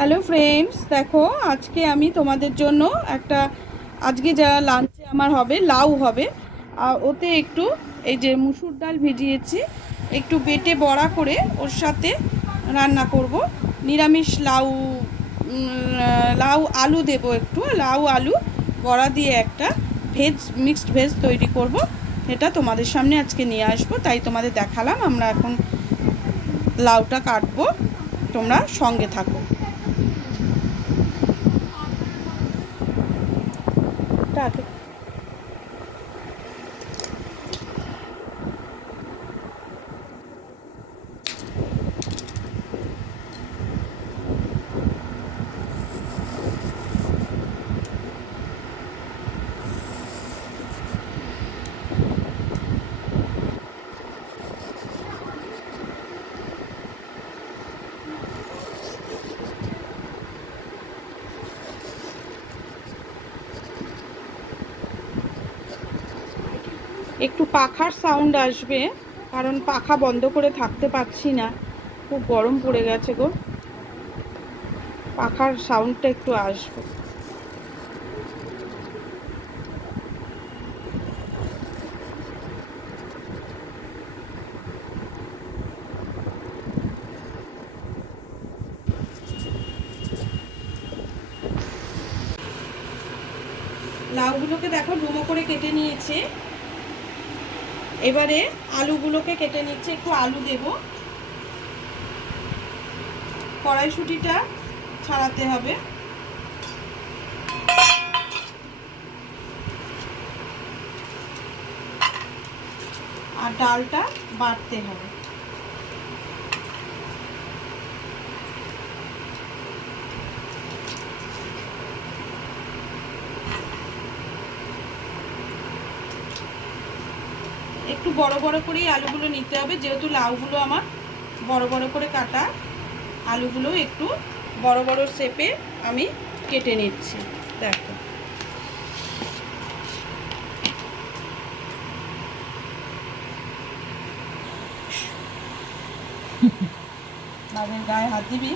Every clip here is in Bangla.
হ্যালো ফ্রেন্ডস, দেখো আজকে আমি তোমাদের জন্য একটা আজকে যা লাঞ্চে আমার হবে লাউ হবে। আর ওতে একটু এই যে মুসুর ডাল ভিজিয়েছি, একটু বেটে বড়া করে ওর সাথে রান্না করব। নিরামিষ লাউ, লাউ আলু দেব, একটু লাউ আলু বড়া দিয়ে একটা মিক্সড ভেজ তৈরি করব। এটা তোমাদের সামনে আজকে নিয়ে আসবো, তাই তোমাদের দেখালাম। আমরা এখন লাউটা কাটবো, তোমরা সঙ্গে থাকো। আগে একটু পাখার সাউন্ড আসবে, কারণ পাখা বন্ধ করে থাকতে পারছি না, খুব গরম পড়ে গেছে গো। পাখার সাউন্ডটা একটু আসবে। লাউগুলোকে দেখো ডুমো করে কেটে নিয়েছে। এবারে আলুগুলোকে কেটে নিচ্ছে, একটু আলু দেব। কড়াইশুঁটিটা ছাড়াতে হবে, আর ডালটা বাটতে হবে। একটু বড় বড় করেই আলুগুলো নিতে হবে, যেহেতু লাউগুলো আমার বড় বড় করে কাটা। আলুগুলো একটু বড় বড় শেপে আমি কেটে নিচ্ছি, দেখো। বাবের গায়ে হাত দিবি?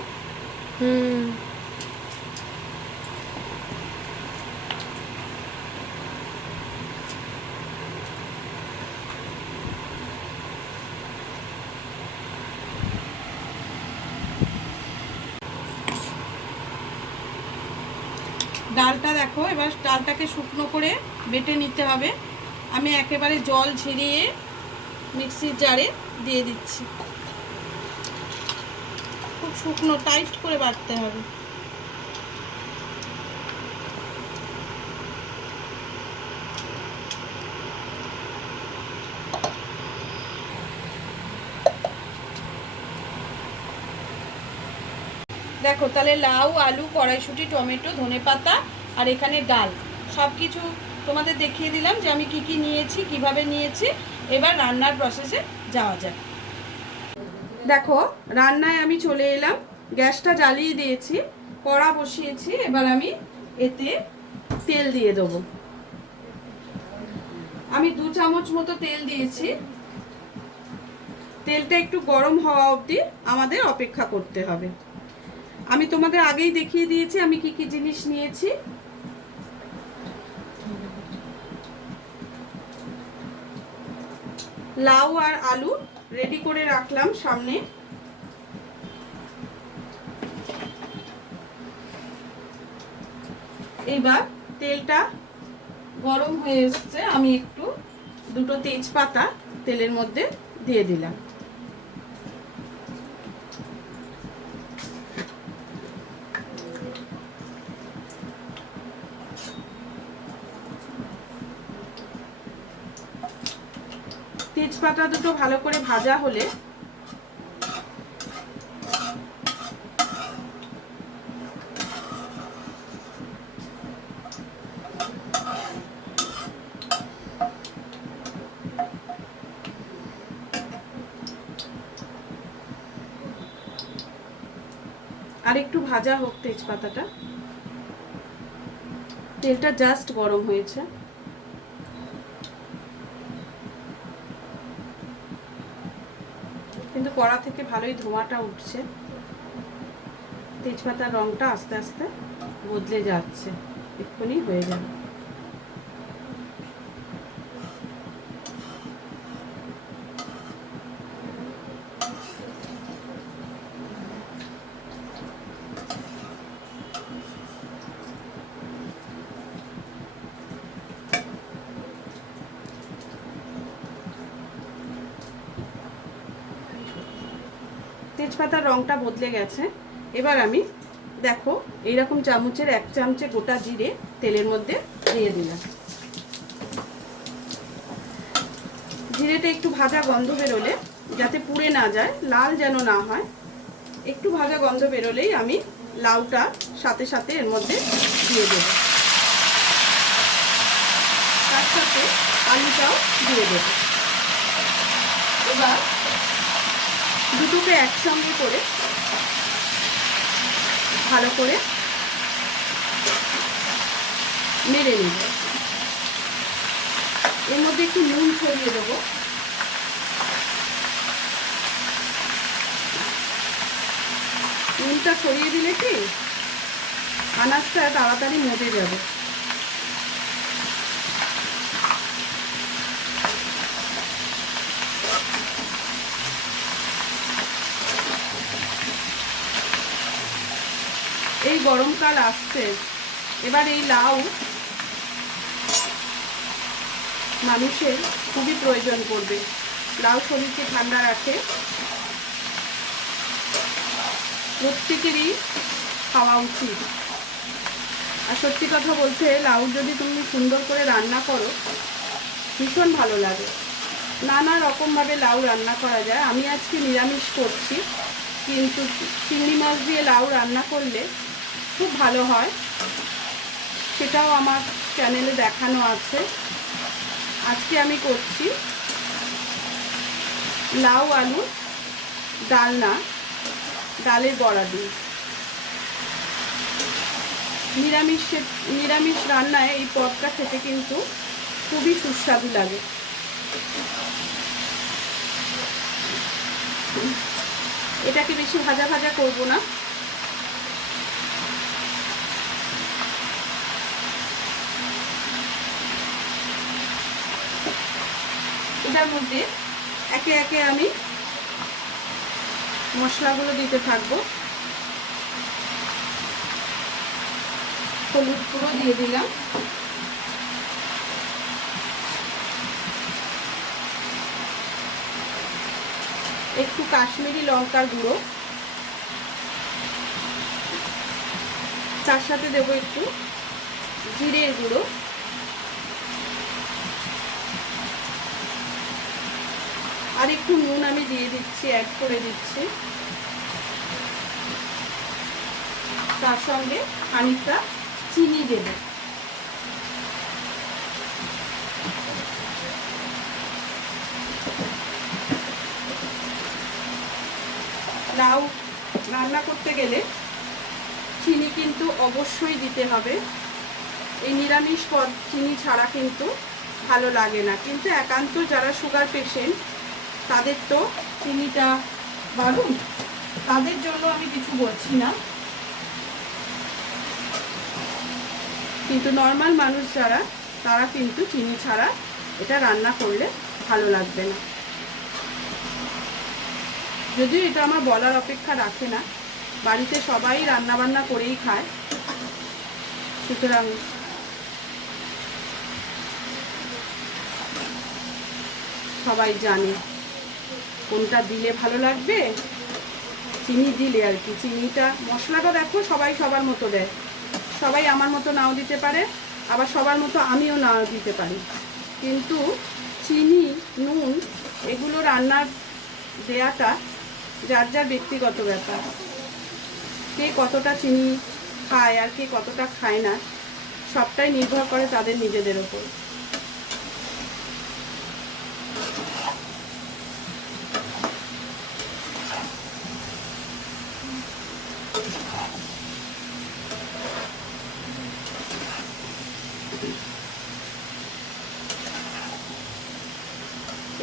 ডালটা দেখো, এবার ডালটাকে শুকনো করে বেটে নিতে হবে। আমি একেবারে জল ঝরিয়ে মিক্সির জারে দিয়ে দিচ্ছি। খুব শুকনো টাইট করে বাটতে হবে। দেখো, তাহলে লাউ, আলু, কড়াইশুঁটি, টমেটো, ধনেপাতা আর এখানে ডাল সব কিছু তোমাদের দেখিয়ে দিলাম যে আমি কি কি নিয়েছি, কিভাবে নিয়েছি। এবার রান্নার প্রসেসে যাওয়া যাক। দেখো, রান্নায় আমি চলে এলাম। গ্যাসটা জ্বালিয়ে দিয়েছি, কড়া বসিয়েছি। এবার আমি এতে তেল দিয়ে দেবো। আমি 2 চামচ মতো তেল দিয়েছি। তেলটা একটু গরম হওয়া অবধি আমাদের অপেক্ষা করতে হবে। আমি তোমাদের আগেই দেখিয়ে দিয়েছি আমি কি কি জিনিস নিয়েছি। লাউ আর আলু রেডি করে রাখলাম সামনে। এইবার তেলটা গরম হয়ে এসছে, আমি একটু 2টো তেজপাতা তেলের মধ্যে দিয়ে দিলাম। তেজপাতা দুটো ভালো করে ভাজা হলে আর একটু ভাজা হোক তেজপাতাটা। তেলটা জাস্ট গরম হয়েছে। কিন্তু কড়া থেকে ভালোই ধোঁয়াটা উঠছে। তেজপাতার রঙটা আস্তে আস্তে বদলে যাচ্ছে, এক্ষুনি হয়ে যাবে। তেজপাতার রঙটা বদলে গেছে। এবার আমি দেখো এইরকম চামচের 1 চামচে গোটা জিরে তেলের মধ্যে দিয়ে দিলাম। জিরেটা একটু ভাজা গন্ধ বেরোলে, যাতে পুড়ে না যায়, লাল যেন না হয়, একটু ভাজা গন্ধ বেরোলেই আমি লাউটা সাথে সাথে এর মধ্যে দিয়ে দেব। তার সাথে আলুটাও দিয়ে দেব। এবার দুটোকে একসঙ্গে করে ভালো করে নেড়ে নেব। এর মধ্যে একটু নুন ছড়িয়ে দেবো। নুনটা ছড়িয়ে দিলে কি আনাজটা তাড়াতাড়ি মজে যাবে। এই গরমকাল আসছে, এবার এই লাউ মানুষের খুবই প্রয়োজন পড়বে। লাউ শরীরকে ঠান্ডা রাখে, প্রত্যেকেরই খাওয়া উচিত। আর সত্যি কথা বলতে লাউ যদি তুমি সুন্দর করে রান্না করো ভীষণ ভালো লাগে। নানা রকমভাবে লাউ রান্না করা যায়। আমি আজকে নিরামিষ করছি, কিন্তু চিংড়ি মাছ দিয়ে লাউ রান্না করলে খুব ভালো হয়, সেটাও আমার চ্যানেলে দেখানো আছে। আজকে আমি করছি লাউ আলু ডালনা, ডালের বড়া দিয়ে। নিরামিষ রান্নায় এই পদটা খেতে কিন্তু খুবই সুস্বাদু লাগে। এটাকে বেশি ভাজা ভাজা করব না। এটার মধ্যে একে একে আমি মশলাগুলো দিতে থাকবো। হলুদ গুঁড়ো দিয়ে দিলাম, একটু কাশ্মীরি লঙ্কার গুঁড়ো, তার সাথে দেবো একটু জিরের গুঁড়ো, আর একটু নুন আমি দিয়ে দিচ্ছি, অ্যাড করে দিচ্ছি। তার সঙ্গে খানিকটা চিনি দেব। লাউ রান্না করতে গেলে চিনি কিন্তু অবশ্যই দিতে হবে। এই নিরামিষ পদ চিনি ছাড়া কিন্তু ভালো লাগে না। কিন্তু একান্ত যারা সুগার পেশেন্ট তাদের তো চিনিটা বারণ, তাদের জন্য আমি কিছু বলছি না, কিন্তু নর্মাল মানুষ যারা, তারা কিন্তু চিনি ছাড়া এটা রান্না করলে ভালো লাগবে না। যদিও এটা আমার বলার অপেক্ষা রাখে না, বাড়িতে সবাই রান্না বান্না করেই খায়, সুতরাং সবাই জানে কোনটা দিলে ভালো লাগবে। চিনি দিলে আর কি, চিনিটা মশলাটা দেখো সবাই সবার মতো দেয়, সবাই আমার মতো নাও দিতে পারে, আবার সবার মতো আমিও নাও দিতে পারি, কিন্তু চিনি নুন এগুলো রান্নার দেয়াটা যার যার ব্যক্তিগত ব্যাপার। কে কতটা চিনি খায় আর কে কতটা খায় না, সবটাই নির্ভর করে তাদের নিজেদের ওপর।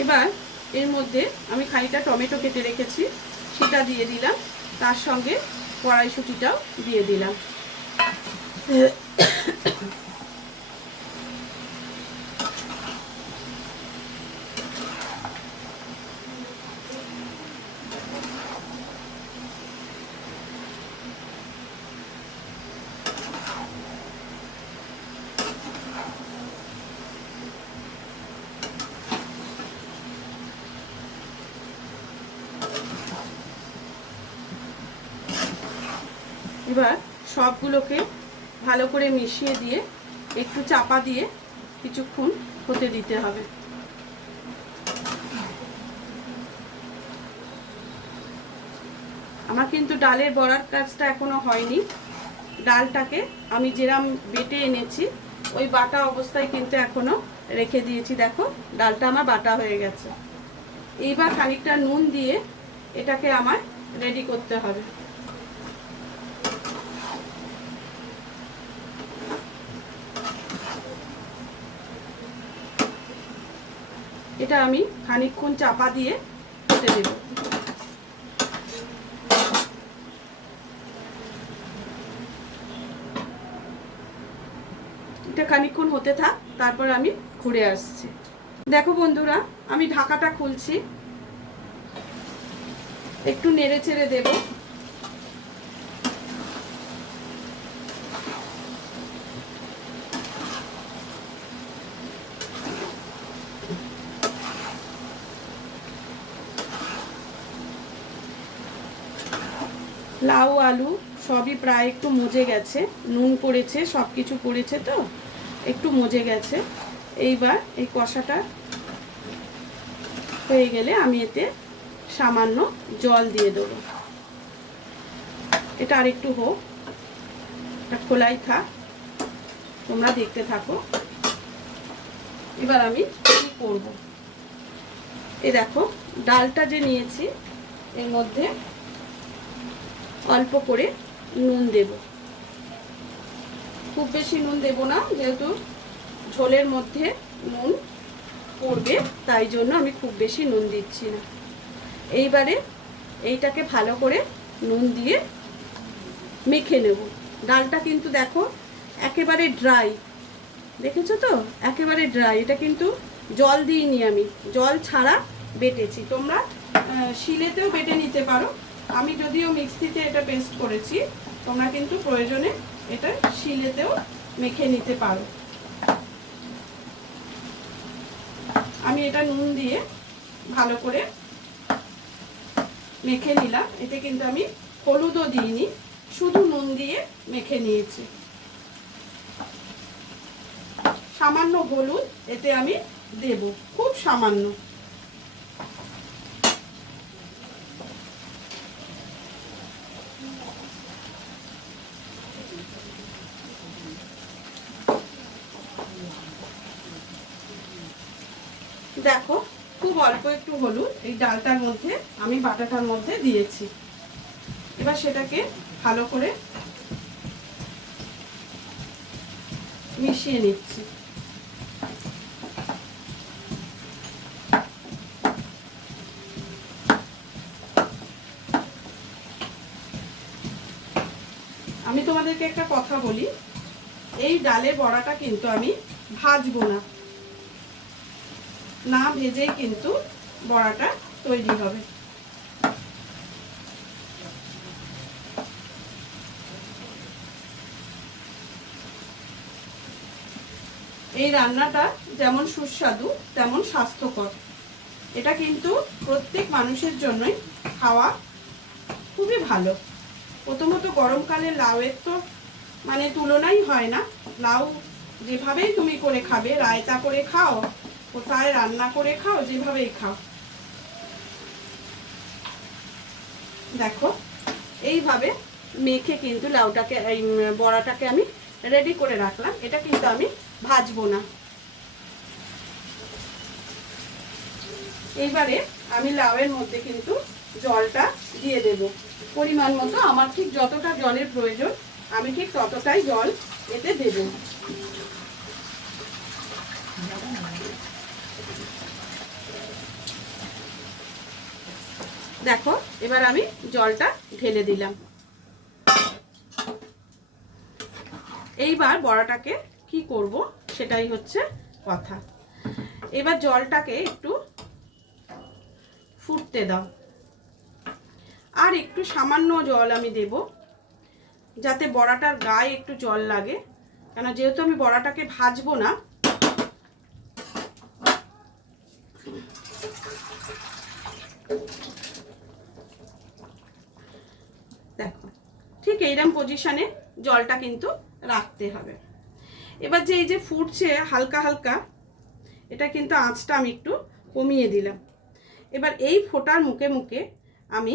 এবার এর মধ্যে আমি খানিকটা টমেটো কেটে রেখেছি, সেটা দিয়ে দিলাম। তার সঙ্গে কড়াইশুঁটিটাও দিয়ে দিলাম। এবার সবগুলোকে ভালো করে মিশিয়ে দিয়ে একটু চাপা দিয়ে কিছুক্ষণ হতে দিতে হবে। আমার কিন্তু ডালের বড়ার কাজটা এখনো হয়নি। ডালটাকে আমি যেরকম বেটে এনেছি ওই বাটা অবস্থায় কিন্তু এখনো রেখে দিয়েছি। দেখো ডালটা আমার বাটা হয়ে গেছে। এইবার খানিকটা নুন দিয়ে এটাকে আমার রেডি করতে হবে। এটা আমি খানিকক্ষণ চাপা দিয়ে হতে দেব। এটা খানিকক্ষণ হতে থাক, তারপর আমি ঘুরে আসছি। দেখো বন্ধুরা, আমি ঢাকাটা খুলছি, একটু নেড়ে চেড়ে দেব। লাউ আলু সবই প্রায় একটু মজে গেছে, নুন করেছে, সব কিছু করেছে, তো একটু মজে গেছে। এইবার এই কষাটা হয়ে গেলে আমি এতে সামান্য জল দিয়ে দেবো। এটা আর একটু হোক, এটা খোলাই থাক, তোমরা দেখতে থাকো। এবার আমি কি করব, এই দেখো ডালটা যে নিয়েছি এর মধ্যে অল্প করে নুন দেব। খুব বেশি নুন দেব না, যেহেতু ঝোলের মধ্যে নুন পড়বে, তাই জন্য আমি খুব বেশি নুন দিচ্ছি না। এইবারে এইটাকে ভালো করে নুন দিয়ে মেখে নেব। ডালটা কিন্তু দেখো একেবারে ড্রাই, দেখেছো তো, একেবারে ড্রাই। এটা কিন্তু জল দিইনি, আমি জল ছাড়া বেটেছি। তোমরা শিলেতেও বেটে নিতে পারো, আমি যদিও মিক্সিতে এটা পেস্ট করেছি, তোমরা কিন্তু প্রয়োজনে এটা শিলেতেও মেখে নিতে পারো। আমি এটা নুন দিয়ে ভালো করে মেখে নিলাম। এতে কিন্তু আমি হলুদও দিইনি, শুধু নুন দিয়ে মেখে নিয়েছি। সামান্য হলুদ এতে আমি দেব, খুব সামান্য। দেখো খুব অল্প একটু হলুদ এই ডালটার মধ্যে আমি বাটাটার মধ্যে দিয়েছি। এবার সেটাকে ভালো করে মিশিয়ে নিচ্ছি। আমি তোমাদেরকে একটা কথা বলি, এই ডালের বড়াটা কিন্তু আমি ভাজবো না, না ভেজেই কিন্তু বড়াটা তৈরি হবে। এই রান্নাটা যেমন সুস্বাদু তেমন স্বাস্থ্যকর। এটা কিন্তু প্রত্যেক মানুষের জন্যই খাওয়া খুবই ভালো। প্রথমত গরমকালে লাউয়ের তো মানে তুলনাই হয় না। লাউ যেভাবেই তুমি করে খাবে, রায়তা করে খাও, কোথায় রান্না করে খাও, যেভাবেই খাও। দেখো এইভাবে মেখে কিন্তু লাউটাকে, এই বড়াটাকে আমি রেডি করে রাখলাম। এটা কিন্তু আমি ভাজবো না। এইবারে আমি লাউয়ের মধ্যে কিন্তু জলটা দিয়ে দেব পরিমাণ মতো। আমার ঠিক যতটা জলের প্রয়োজন আমি ঠিক ততটাই জল এতে দেব। দেখো এবার আমি জলটা ঢেলে দিলাম। এইবার বড়াটাকে কি করব সেটাই হচ্ছে কথা। এবার জলটাকে একটু ফুটতে দাও, আর একটু সামান্য জল আমি দেব যাতে বড়াটার গায়ে একটু জল লাগে, কেন যেহেতু আমি বড়াটাকে ভাজবো না। দেখো ঠিক এইরকম পজিশনে জলটা কিন্তু রাখতে হবে। এবার যে এই যে ফুটছে হালকা হালকা, এটা কিন্তু আঁচটা আমি একটু কমিয়ে দিলাম। এবার এই ফোটার মুখে মুখে আমি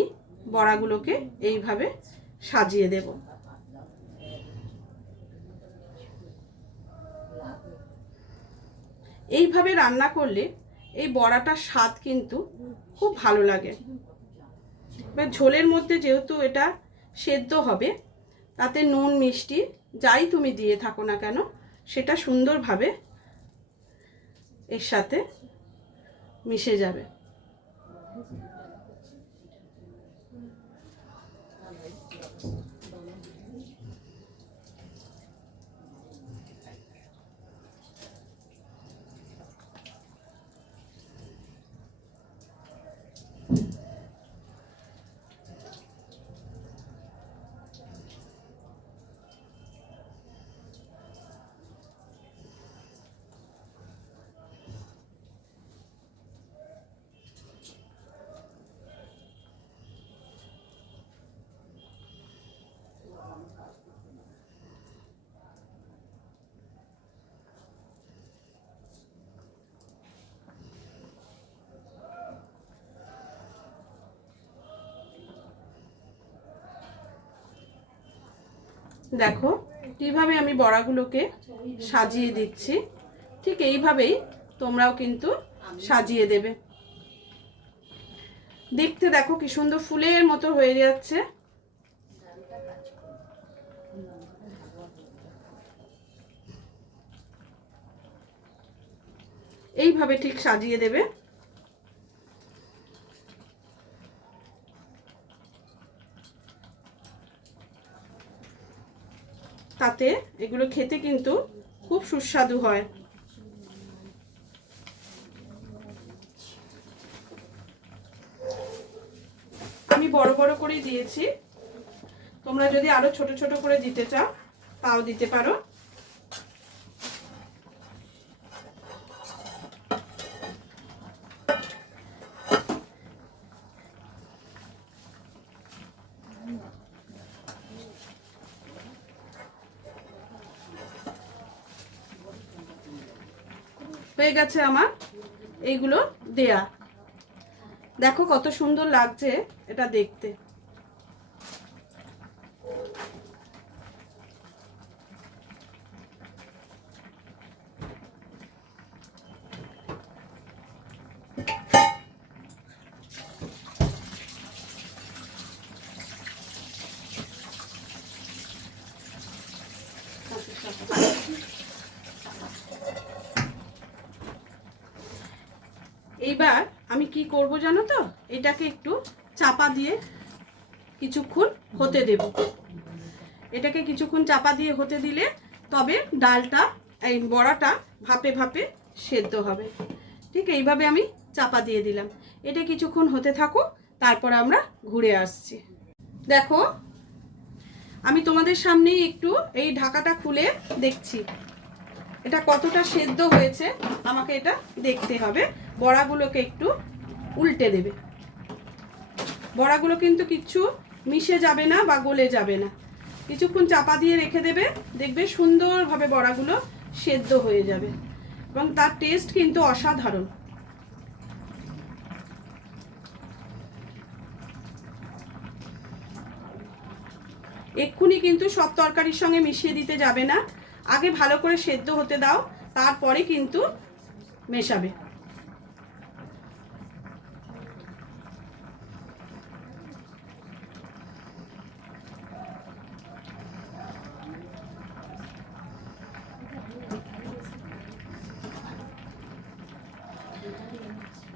বড়াগুলোকে এইভাবে সাজিয়ে দেব। এইভাবে রান্না করলে এই বড়াটার স্বাদ কিন্তু খুব ভালো লাগে। এবার ঝোলের মধ্যে যেহেতু এটা সেদ্ধ হবে, তাতে নুন মিষ্টি যাই তুমি দিয়ে থাকো না কেন সেটা সুন্দরভাবে এর সাথে মিশে যাবে। দেখো কিভাবে আমি বড়াগুলোকে সাজিয়ে দিচ্ছি, ঠিক এইভাবেই তোমরাও কিন্তু সাজিয়ে দেবে। দেখতে দেখো কি সুন্দর ফুলের মতো হয়ে যাচ্ছে। এইভাবে ঠিক সাজিয়ে দেবে। তাতে এগুলো খেতে কিন্তু খুব সুস্বাদু হয়। আমি বড় বড় করে দিয়েছি, তোমরা যদি আরো ছোট ছোট করে দিতে চাও তাও দিতে পারো। হয়ে গেছে আমার এইগুলো দেয়া। দেখো কত সুন্দর লাগছে এটা দেখতে। এইবার আমি কি করব জানো তো, এটাকে একটু চাপা দিয়ে কিছুক্ষণ হতে দেব। এটাকে কিছুক্ষণ চাপা দিয়ে হতে দিলে তবে ডালটা এই বড়াটা ভাপে ভাপে সেদ্ধ হবে। ঠিক এইভাবে আমি চাপা দিয়ে দিলাম, এটা কিছুক্ষণ হতে থাকুক, তারপর আমরা ঘুরে আসছি। দেখো আমি তোমাদের সামনেই একটু এই ঢাকাটা খুলে দেখছি এটা কতটা সেদ্ধ হয়েছে। আমাকে এটা দেখতে হবে। বড়াগুলোকে একটু উল্টে দেবে। বড়াগুলো কিন্তু কিচ্ছু মিশে যাবে না বা গলে যাবে না। কিছুক্ষণ চাপা দিয়ে রেখে দেবে, দেখবে সুন্দরভাবে বড়াগুলো সেদ্ধ হয়ে যাবে এবং তার টেস্ট কিন্তু অসাধারণ। এক্ষুনি কিন্তু সব তরকারির সঙ্গে মিশিয়ে দিতে যাবে না, আগে ভালো করে সেদ্ধ হতে দাও, তারপরে কিন্তু মেশাবে।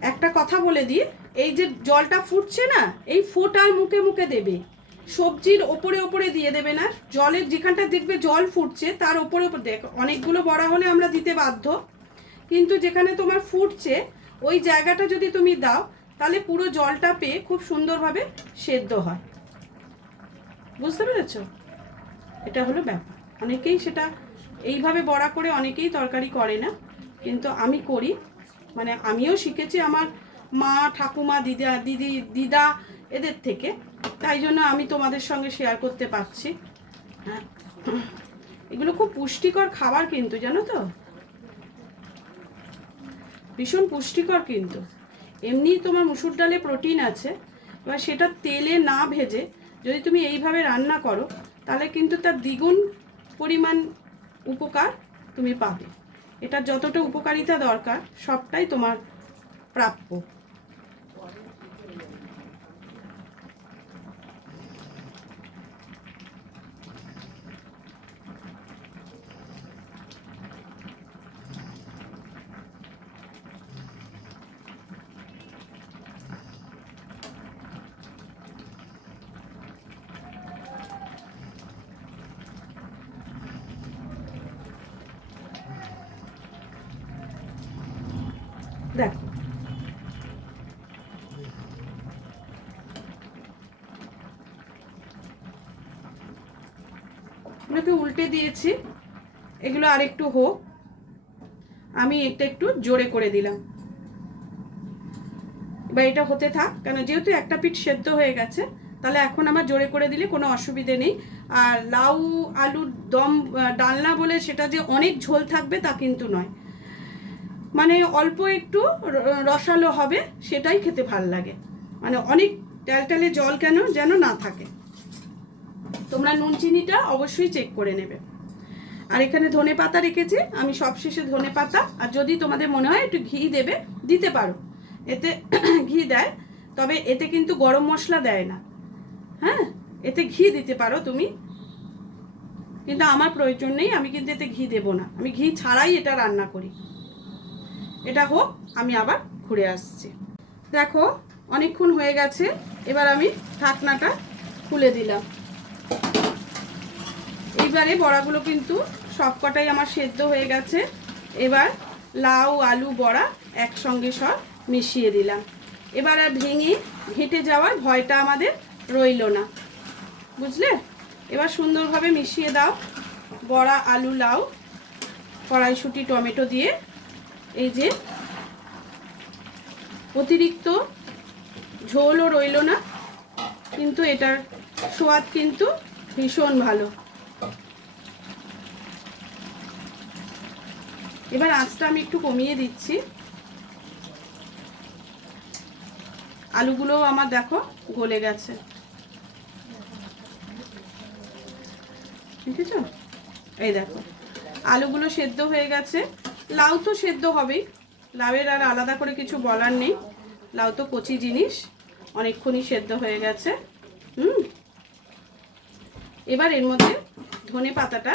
একটা কথা বলে দিই, এই যে জলটা ফুটছে না, এই ফোটার মুখে মুখে দেবে, সবজির ওপরে ওপরে দিয়ে দেবে না, জলের যেখানটা দেখবে জল ফুটছে তার ওপরে ওপরে দেখ। অনেকগুলো বড়া হলে আমরা দিতে বাধ্য, কিন্তু যেখানে তোমার ফুটছে ওই জায়গাটা যদি তুমি দাও তাহলে পুরো জলটা পেয়ে খুব সুন্দরভাবে সেদ্ধ হয়। বুঝতে পেরেছ? এটা হলো ব্যাপার। অনেকেই সেটা এইভাবে বড়া করে অনেকেই তরকারি করে না, কিন্তু আমি করি। মানে আমিও শিখেছি আমার মা, ঠাকুমা, দিদা এদের থেকে, তাই জন্য আমি তোমাদের সঙ্গে শেয়ার করতে পারছি। হ্যাঁ, এগুলো খুব পুষ্টিকর খাবার কিন্তু, জানো তো, ভীষণ পুষ্টিকর কিন্তু। এমনি তোমার মুসুর ডালে প্রোটিন আছে, এবার সেটা তেলে না ভেজে যদি তুমি এইভাবে রান্না করো তাহলে কিন্তু তার দ্বিগুণ পরিমাণ উপকার তুমি পাবে। এটা যতটা উপকারিতা দরকার সবটাই তোমার প্রাপ্য। দেখো এগুলোকে উল্টে দিয়েছি, এগুলো আরেকটু হোক, আমি এটা একটু জোরে করে দিলাম। এবার এটা হতে থাক, কেন যেহেতু একটা পিঠ সেদ্ধ হয়ে গেছে, তাহলে এখন আমার জোরে করে দিলে কোনো অসুবিধে নেই। আর লাউ আলুর দম ডালনা বলে সেটা যে অনেক ঝোল থাকবে তা কিন্তু নয়, মানে অল্প একটু রসালো হবে, সেটাই খেতে ভাল লাগে। মানে অনেক ট্যালট্যালে জল কেন যেন না থাকে। তোমরা নুন চিনিটা অবশ্যই চেক করে নেবে। আর এখানে ধনে পাতা রেখেছি আমি, সবশেষে ধনে পাতা। আর যদি তোমাদের মনে হয় একটু ঘি দেবে, দিতে পারো, এতে ঘি দেয়, তবে এতে কিন্তু গরম মশলা দেয় না। হ্যাঁ, এতে ঘি দিতে পারো তুমি, কিন্তু আমার প্রয়োজন নেই, আমি কিন্তু এতে ঘি দেব না, আমি ঘি ছাড়াই এটা রান্না করি। এটা হোক, আমি আবার ঘুরে আসছি। দেখো অনেকক্ষণ হয়ে গেছে, এবার আমি ঢাকনাটা খুলে দিলাম। এইবারে বড়াগুলো কিন্তু সবকটাই আমার সেদ্ধ হয়ে গেছে। এবার লাউ আলু বড়া একসঙ্গে সব মিশিয়ে দিলাম। এবার আর ভেঙে ঘেঁটে যাওয়ার ভয়টা আমাদের রইল না, বুঝলে? এবার সুন্দরভাবে মিশিয়ে দাও বড়া আলু লাউ কড়াইশুঁটি টমেটো দিয়ে। এই যে অতিরিক্ত ঝোলও রইল না, কিন্তু এটার স্বাদ কিন্তু ভীষণ ভালো। এবার আঁচটা আমি একটু কমিয়ে দিচ্ছি। আলুগুলোও আমার দেখো গলে গেছে, ঠিক আছে? এই দেখো আলুগুলো সেদ্ধ হয়ে গেছে। লাউ তো সেদ্ধ হবেই, লাউয়ের আর আলাদা করে কিছু বলার নেই, লাউ তো কচি জিনিস, অনেকক্ষণই সেদ্ধ হয়ে গেছে। এবার এর মধ্যে ধনে পাতাটা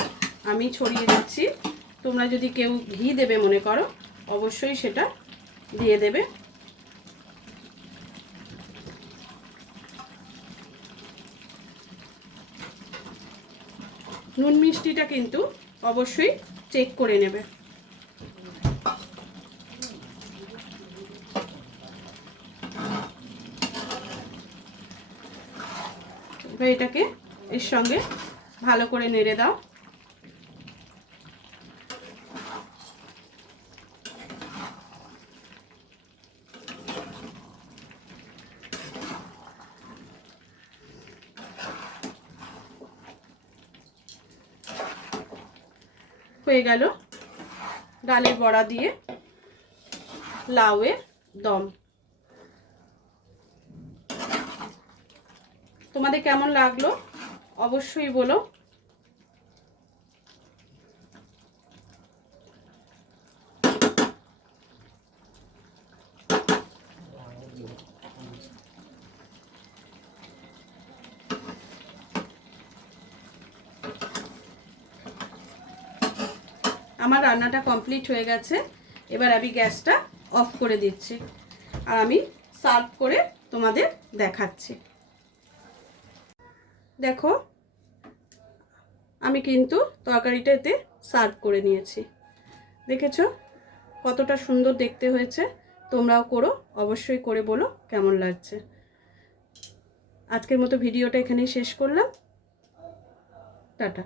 আমি ছড়িয়ে দিচ্ছি। তোমরা যদি কেউ ঘি দেবে মনে করো, অবশ্যই সেটা দিয়ে দেবে। নুন মিষ্টিটা কিন্তু অবশ্যই চেক করে নেবে। এবার এটাকে এর সঙ্গে ভালো করে নেড়ে দাও। হয়ে গেল ডালের বড়া দিয়ে লাউয়ের দম। তোমাদের কেমন লাগলো অবশ্যই বলো। আমার রান্নাটা কমপ্লিট হয়ে গেছে, এবার আমি গ্যাসটা অফ করে দিচ্ছি আর আমি সার্ভ করে তোমাদের দেখাচ্ছি। দেখো আমি কিন্তু তরকারিটা এতে সার্ভ করে নিয়েছি। দেখেছো কতটা সুন্দর দেখতে হয়েছে? তোমরাও করো, অবশ্যই করে বলো কেমন লাগছে। আজকের মতো ভিডিওটা এখানেই শেষ করলাম। টাটা।